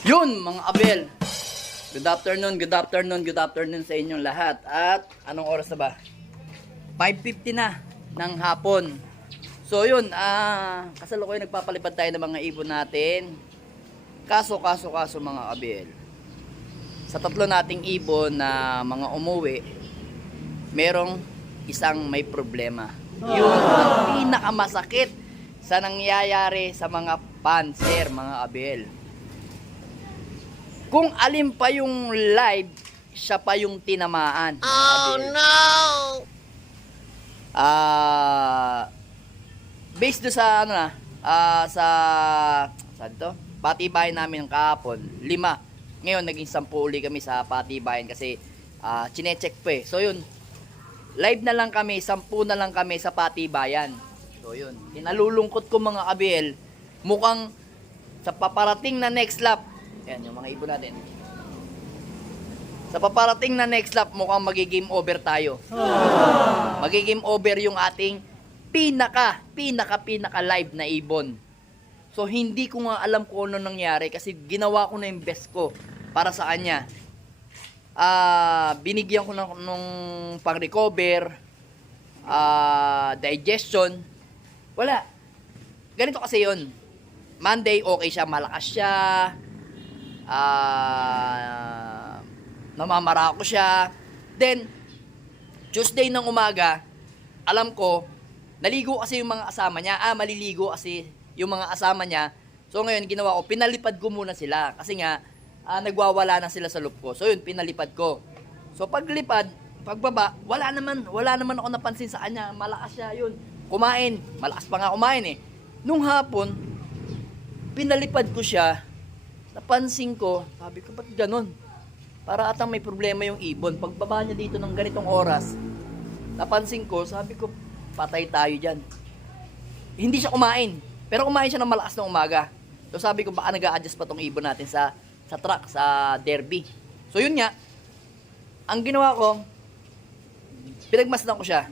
Yun mga abel. Good afternoon, good afternoon, good afternoon sa inyong lahat. At anong oras na ba? 5:50 na ng hapon. So yun, kasalukuyan nagpapalipad tayo ng mga ibon natin. Kaso mga abel. Sa tatlo nating ibon na mga umuwi, merong isang may problema. Yun ang pinakamasakit sa nangyayari sa mga panser, mga abel. Kung alin pa yung live, siya pa yung tinamaan. Oh no! Based do sa ano na, sa dito, patibayan namin kahapon, 5. Ngayon naging 10 uli kami sa patibayan kasi chinecheck pa eh. So yun, live na lang kami, 10 na lang kami sa patibayan. So yun, kinalulungkot ko mga abel, mukhang sa paparating na next lap, yan yung mga ibon natin. Sa paparating na next lap, mukhang magi-game over tayo. Magi-game over yung ating pinaka live na ibon. So hindi ko nga alam kung ano nangyari kasi ginawa ko na yung best ko para sa kanya. Binigyan ko nung pang-recover, digestion. Wala. Ganito kasi yun. Monday okay siya, malakas siya. Namamara ko siya. Then Tuesday ng umaga, alam ko naligo kasi yung mga asama niya. Maliligo kasi yung mga asama niya. So ngayon ginawa ko, pinalipad ko muna sila kasi nga nagwawala na sila sa loop ko. So yun, pinalipad ko. So paglipad, pagbaba, wala naman ako napansin sa kanya. Malakas siya yun. Kumain, malakas pa nga kumain eh. Nung hapon, pinalipad ko siya. Napansin ko, sabi ko, ba't ganun? Para atang may problema yung ibon. Pagbaba niya dito ng ganitong oras, napansin ko, sabi ko, patay tayo dyan. Hindi siya kumain. Pero kumain siya ng malakas ng umaga. So sabi ko, baka nag-a-adjust pa tong ibon natin sa truck, sa derby. So yun nga, ang ginawa ko, pinagmasdan ko siya.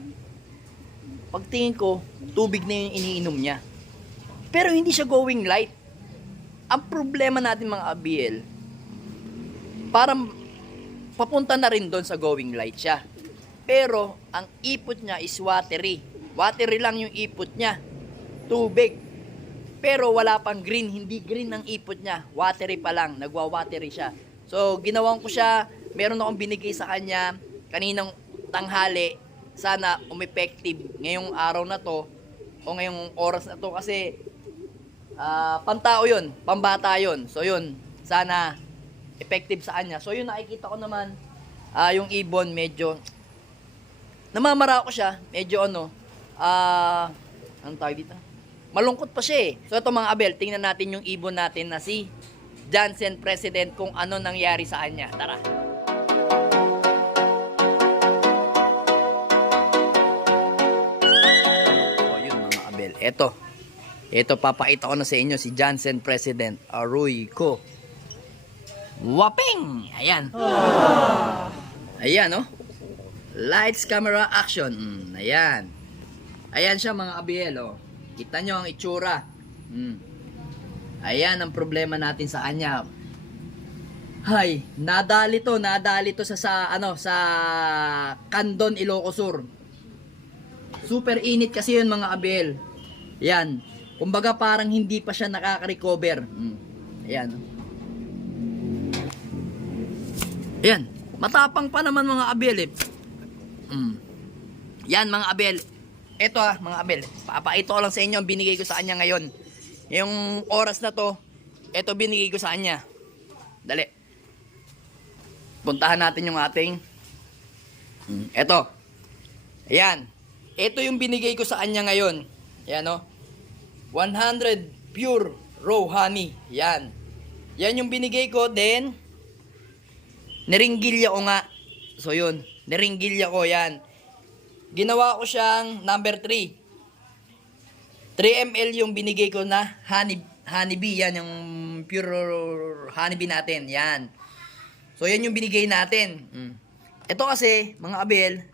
Pagtingin ko, tubig na yung iniinom niya. Pero hindi siya going light. Ang problema natin mga ABL, parang papunta na rin doon sa going light siya. Pero ang ipot niya is watery. Watery lang yung ipot niya. Tubig. Pero wala pang green. Hindi green ang ipot niya. Watery pa lang. Nagwa-watery siya. So ginawan ko siya. Meron akong binigay sa kanya kaninang tanghali. Sana umepective ngayong araw na to o ngayong oras na to kasi pantao yun, pambata yun. So yun, sana effective sa kanya. So yun, nakikita ko naman yung ibon medyo namamara ko siya, medyo anong tawag dito, malungkot pa siya eh. So ito mga abel, tingnan natin yung ibon natin na si Jansen President kung ano nangyari sa kanya. Tara. So yun mga abel, Ito, papakita ko na sa inyo si Jansen President Aruy ko. Waping! Ayan. Ayan, oh. Lights, camera, action. Ayan. Ayan siya mga abiel, oh. Kita nyo ang itsura. Ayan ang problema natin sa kanya. Hay, nadali to sa Candon, Ilocos Sur. Super init kasi yun mga abiel. Yan. Kumbaga parang hindi pa siya nakaka-recover. Ayan. Ayan. Matapang pa naman mga abel eh. Yan mga abel. Ito mga abel. Papaito ko lang sa inyo ang binigay ko sa kanya ngayon. Yung oras na to, ito binigay ko sa kanya. Dali. Puntahan natin yung ating. Ito. Ayan. Ito yung binigay ko sa kanya ngayon. Ayan o. 100 pure raw honey. Yan. Yan yung binigay ko. Then, niringgilya ko nga. So, yun. Niringgilya ko. Yan. Ginawa ko siyang number 3. 3 ml yung binigay ko na honey bee. Yan yung pure honey bee natin. Yan. So, yan yung binigay natin. Ito kasi, mga abel,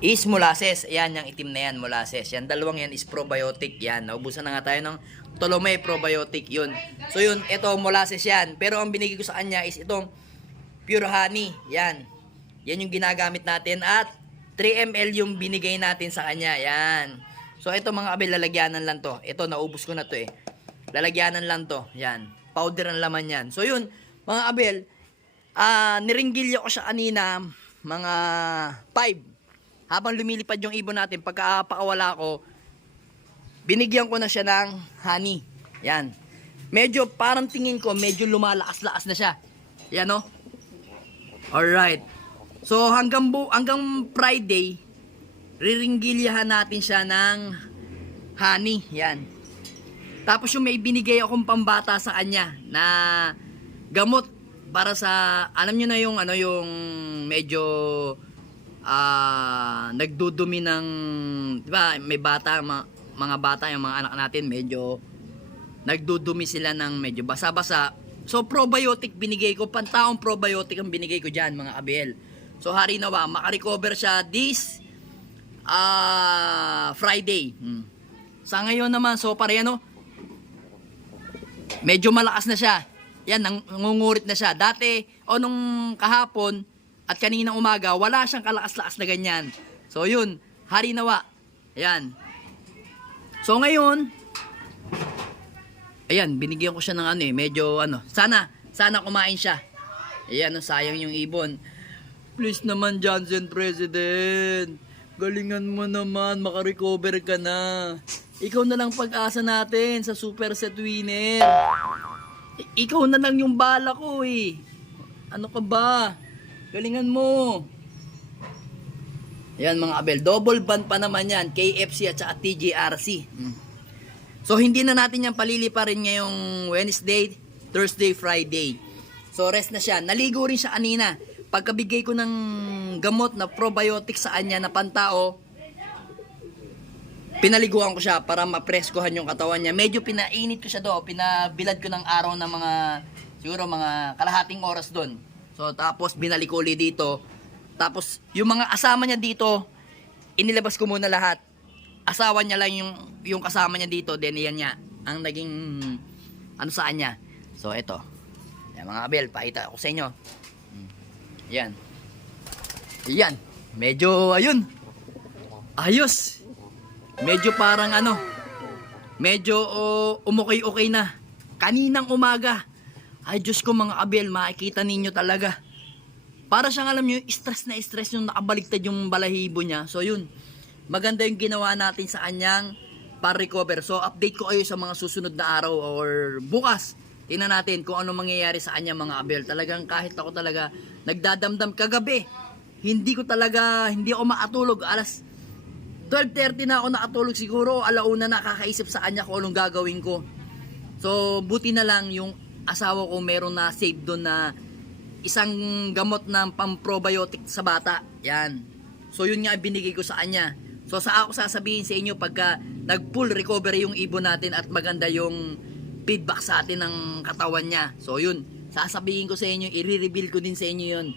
is molasses. Ayan, yung itim na yan, molasses. Yan, dalawang yan is probiotic. Yan, naubusan na nga tayo ng Tolome probiotic yun. So yun, ito molasses yan. Pero ang binigay ko sa kanya is itong pure honey. Yan. Yan yung ginagamit natin at 3 ml yung binigay natin sa kanya. Yan. So ito mga abel, lalagyanan lang to. Ito, naubos ko na to eh. Lalagyanan lang to. Yan. Powder ang laman yan. So yun, mga abel, niringgilyo ko siya kanina, mga 5. Habang lumilipad yung ibon natin, pagkapakawala ko, binigyan ko na siya ng honey. Yan. Medyo parang tingin ko, medyo lumalakas-lakas na siya. Yan o. Alright. So hanggang Friday, riringgilyahan natin siya ng honey. Yan. Tapos yung may binigay akong pambata sa kanya na gamot para sa, alam nyo na yung ano, yung medyo nagdudumi ng, di ba, may bata, mga bata, yung mga anak natin, medyo nagdudumi sila ng medyo basa-basa. So probiotic binigay ko, pantaong probiotic ang binigay ko dyan, mga abel. So harinawa, makarecover siya this Friday. Sa ngayon naman, so pare ano, medyo malakas na siya. Yan, nangungurit na siya. Dati, o nung kahapon at kaninang umaga, wala siyang kalakas-lakas na ganyan. So yun, harinawa. Ayan. So ngayon, ayan, binigyan ko siya ng ano eh, medyo ano, sana kumain siya. Ayan, sayang yung ibon. Please naman, Johnson President. Galingan mo naman, makarecover ka na. Ikaw na lang pag-asa natin sa Super Set Winner. Ikaw na lang yung bala ko eh. Ano ka ba? Galingan mo. Ayan mga abel, double band pa naman yan, KFC at saka TJRC. So hindi na natin yan paliliparin ngayong Wednesday, Thursday, Friday. So rest na siya. Naligo rin siya kanina. Pagkabigay ko ng gamot na probiotic sa kanya na pantao, pinaliguan ko siya para mapreskohan yung katawan niya. Medyo pinainit ko siya doon, pinabilad ko ng araw ng mga, siguro mga kalahating oras doon. So tapos binalik ko ulit dito. Tapos yung mga asama niya dito, inilabas ko muna lahat. Asawa niya lang yung kasama niya dito, then yan niya ang naging ano sa kanya. So ito. Yan mga abel, pakita ko sa inyo. Yan. Yan. Medyo ayun. Ayos. Medyo parang ano, medyo umukay-okay na. Kaninang umaga, ay Diyos ko mga abel, makikita ninyo talaga. Para siyang alam nyo, stress na stress yung nakabaligtad yung balahibo niya. So yun, maganda yung ginawa natin sa kanyang para recover. So update ko kayo sa mga susunod na araw or bukas. Tingnan natin kung ano mangyayari sa kanya mga abel. Talagang kahit ako talaga nagdadamdam kagabi, hindi ako makatulog. Alas 12:30 na ako nakatulog siguro, alauna na kakaisip sa kanya kung anong gagawin ko. So buti na lang yung asawa ko meron na save doon na isang gamot ng pamprobiotic sa bata. Yan. So yun nga binigay ko sa kanya. So sa ako sasabihin sa inyo pagka nag-full recovery yung ibon natin at maganda yung feedback sa atin ng katawan niya. So yun, sasabihin ko sa inyo, i-reveal ko din sa inyo yun.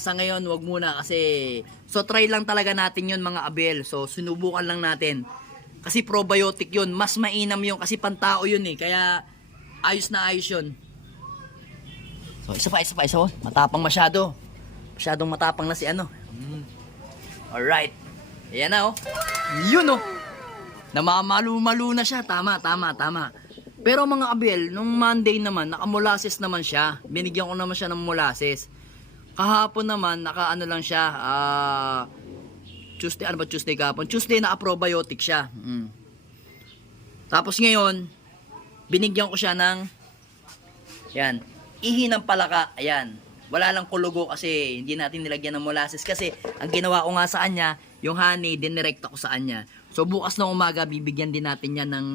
Sa ngayon, wag muna kasi so try lang talaga natin yun mga abel. So sinubukan lang natin. Kasi probiotic yun, mas mainam yun kasi pantao yun eh. Kaya ayos na ayos yun. So isa pa. Oh. Matapang masyado. Masyadong matapang na si ano. Alright. Ayan na oh. Yun oh. Namamalu-malu na siya. Tama. Pero mga abel, nung Monday naman, naka-molasses naman siya. Binigyan ko naman siya ng molasses. Kahapon naman, naka-ano lang siya. Tuesday, ano ba Tuesday kahapon? Tuesday naka-probiotic siya. Tapos ngayon, binigyan ko siya ng, yan, ihi ng palaka. Ayan. Wala lang kulugo kasi hindi natin nilagyan ng molasses. Kasi ang ginawa ko nga sa kanya, yung honey, dinirekta ko sa kanya. So bukas ng umaga, bibigyan din natin yan ng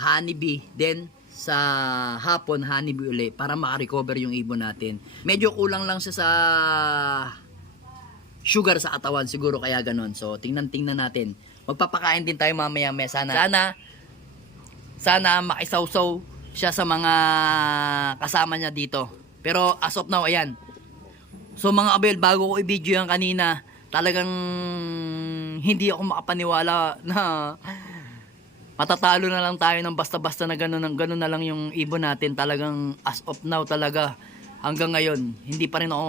honeybee. Then sa hapon, honeybee uli para makarecover yung ibon natin. Medyo kulang lang siya sa sugar sa katawan siguro kaya ganon. So tingnan natin. Magpapakain din tayo mamaya. Sana makisawsaw siya sa mga kasama niya dito. Pero as of now, ayan. So mga abel, bago ko i-video yan kanina, talagang hindi ako makapaniwala na matatalo na lang tayo ng basta-basta na gano'n na lang yung ibon natin. Talagang as of now talaga hanggang ngayon hindi pa rin ako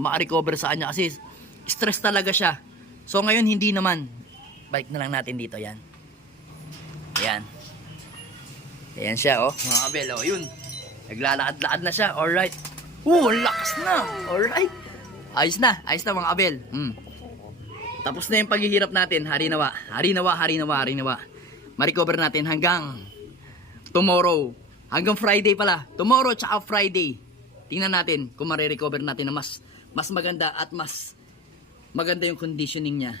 makarecover sa kanya kasi stress talaga siya. So ngayon hindi naman. Balik na lang natin dito, yan. Yan. Ayan siya, oh. Mga kabel, oh, yun. Naglalakad-lakad na siya, alright. Ang lakas na, alright. Ayos na mga kabel. Tapos na yung paghihirap natin, harinawa. Ma-recover natin hanggang tomorrow. Hanggang Friday pala. Tomorrow tsaka Friday. Tingnan natin kung ma-recover natin na mas maganda at mas maganda yung conditioning niya.